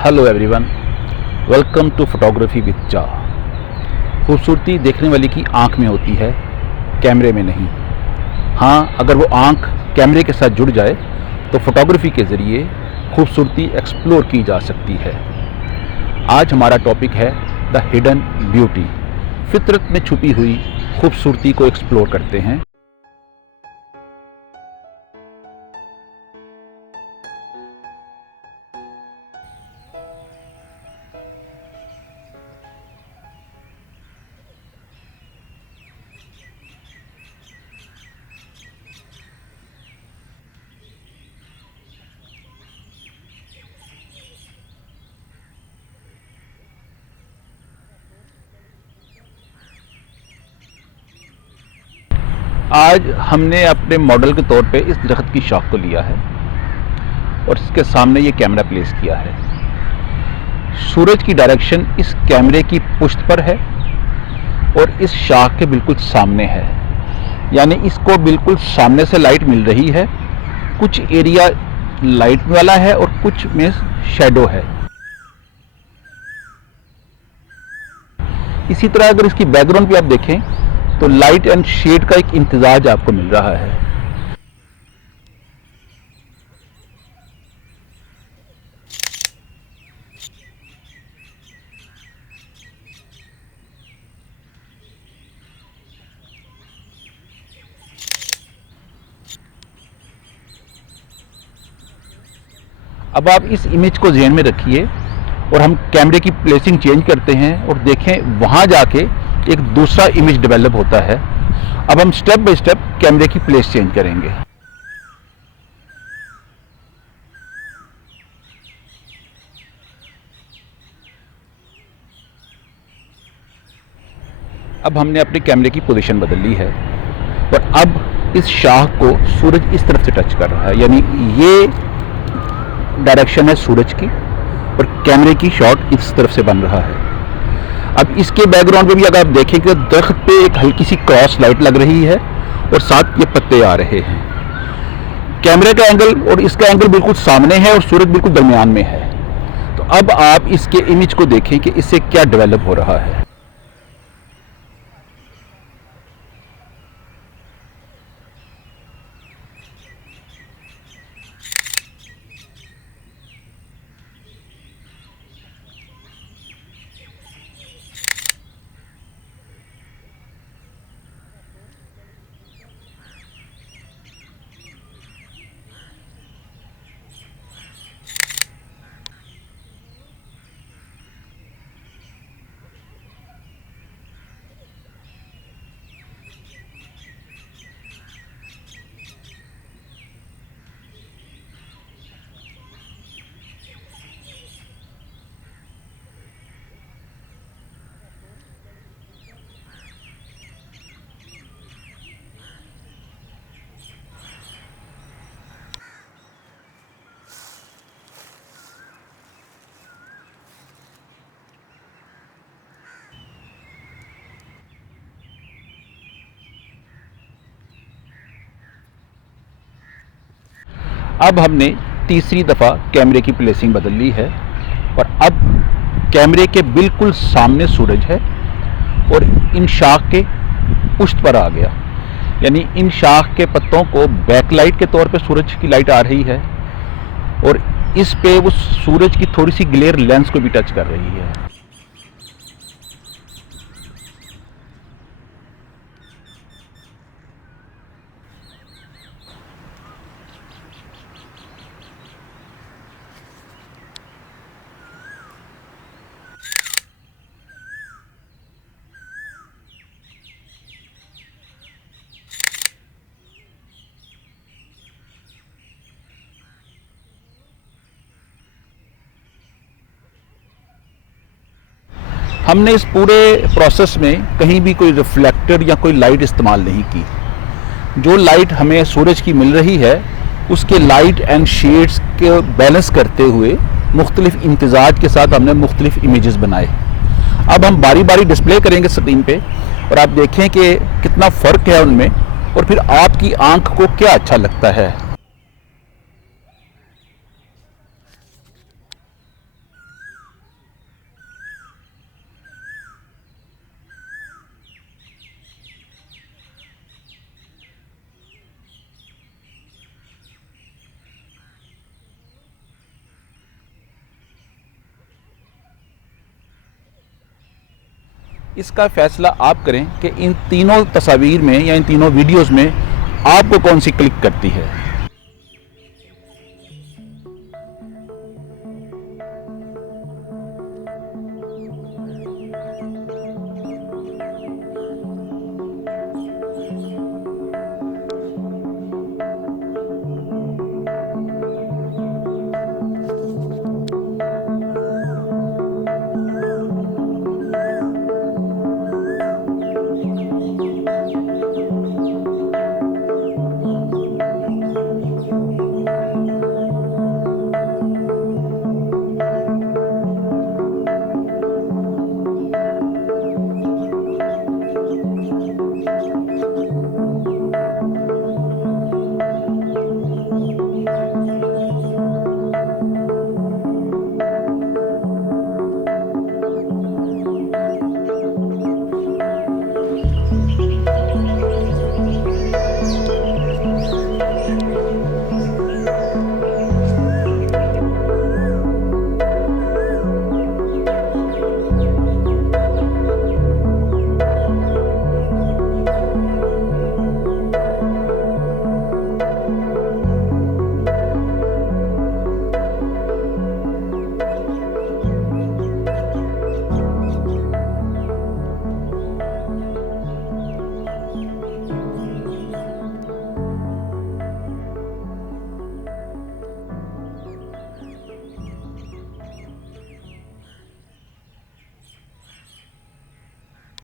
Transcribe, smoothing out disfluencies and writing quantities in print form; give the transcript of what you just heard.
Hello everyone, welcome to photography with चा। खूबसूरती देखने वाले की आंख में होती है, कैमरे में नहीं। हाँ, अगर वो आंख कैमरे के साथ जुड़ जाए तो फोटोग्राफी के ज़रिए खूबसूरती एक्सप्लोर की जा सकती है। आज हमारा टॉपिक है द हिडन ब्यूटी। फितरत में छुपी हुई खूबसूरती को एक्सप्लोर करते हैं। आज हमने अपने मॉडल के तौर पे इस दरख्त की शाख को लिया है और इसके सामने ये कैमरा प्लेस किया है। सूरज की डायरेक्शन इस कैमरे की पुष्ट पर है और इस शाख के बिल्कुल सामने है, यानी इसको बिल्कुल सामने से लाइट मिल रही है। कुछ एरिया लाइट वाला है और कुछ में शैडो है। इसी तरह अगर इसकी बैकग्राउंड भी आप देखें तो लाइट एंड शेड का एक इम्तिजाज आपको मिल रहा है। अब आप इस इमेज को ज़हन में रखिए और हम कैमरे की प्लेसिंग चेंज करते हैं और देखें वहां जाके एक दूसरा इमेज डेवलप होता है। अब हम स्टेप बाय स्टेप कैमरे की प्लेस चेंज करेंगे। अब हमने अपने कैमरे की पोजीशन बदल ली है और अब इस शाख को सूरज इस तरफ से टच कर रहा है, यानी ये डायरेक्शन है सूरज की और कैमरे की शॉट इस तरफ से बन रहा है। अब इसके बैकग्राउंड में भी अगर आप देखें कि दरख्त पे एक हल्की सी क्रॉस लाइट लग रही है और साथ ये पत्ते आ रहे हैं। कैमरे का एंगल और इसका एंगल बिल्कुल सामने है और सूरज बिल्कुल दरमियान में है। तो अब आप इसके इमेज को देखें कि इससे क्या डेवलप हो रहा है। अब हमने तीसरी दफ़ा कैमरे की प्लेसिंग बदल ली है और अब कैमरे के बिल्कुल सामने सूरज है और इन शाख के पुष्ट पर आ गया, यानी इन शाख के पत्तों को बैकलाइट के तौर पे सूरज की लाइट आ रही है और इस पे वो सूरज की थोड़ी सी ग्लेयर लेंस को भी टच कर रही है। हमने इस पूरे प्रोसेस में कहीं भी कोई रिफ्लेक्टर या कोई लाइट इस्तेमाल नहीं की। जो लाइट हमें सूरज की मिल रही है उसके लाइट एंड शेड्स के बैलेंस करते हुए मुख्तलिफ इम्तिजाज के साथ हमने मुख्तलिफ इमेजेस बनाए। अब हम बारी बारी डिस्प्ले करेंगे स्क्रीन पे और आप देखें कि कितना फ़र्क है उनमें और फिर आपकी आंख को क्या अच्छा लगता है। इसका फैसला आप करें कि इन तीनों तस्वीर में या इन तीनों वीडियोस में आपको कौन सी क्लिक करती है।